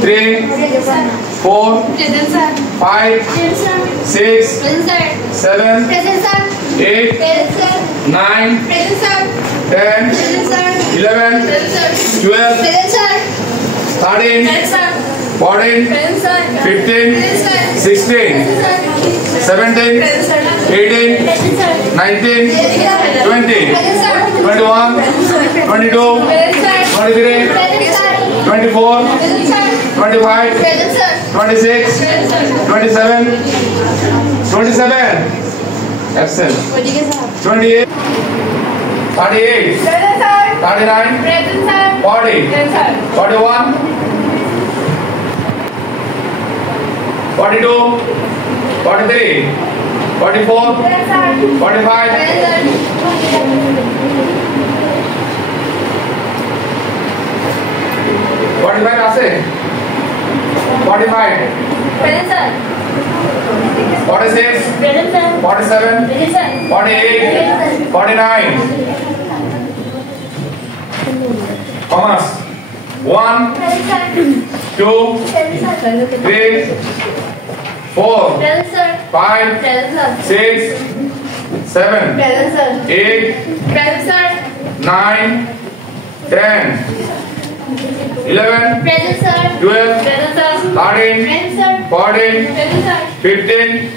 3, 4, 5, 6, 7, 8, 9, 10, 11, 12, 13, 14, 15, 16, 17, 18, 19, 20, 21, 22, 23, 24, 25, 26, 27, 27, absent, 28, 38, 39, 40, 41, 42, 43, 44, 45, 45 আছে 45 46 47 48 49 commas 1 2 3 4 5 6 7 8 9 10 11 12 13 14 15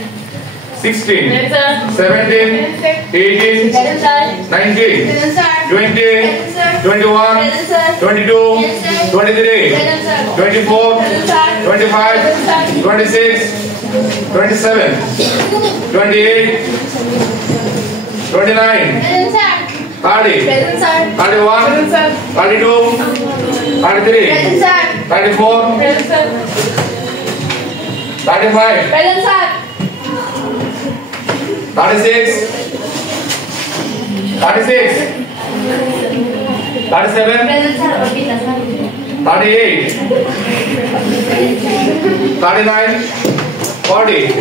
16 17 18 19 20 21 22 23 24 25 26 27 28 29 30 31 32 33 34 35 36 37 38 39 40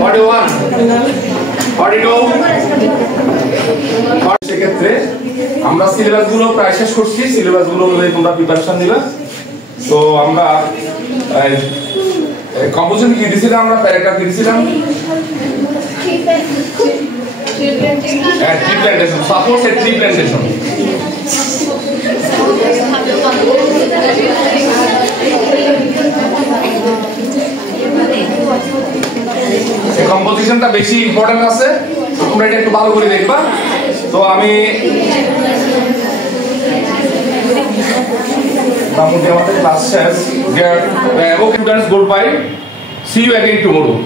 41 42 সেক্ষেত্রে আমরা সিলেবাসগুলো প্রায় শেষ করছি সিলেবাসগুলো অনুযায়ী তোমরা প্রিপারেশন দিবে তো আমরা কম্পোজিশন কি দিছিলাম আমরা প্যারাগ্রাফ কি দিছিলাম tree plantation support a tree plantation এই কম্পোজিশনটা বেশি ইম্পর্টেন্ট আছে তোমরা এটা একটু ভালো করে দেখবা তো আমি আমাদের ক্লাস শেষ. Okay, students, goodbye. See you again tomorrow.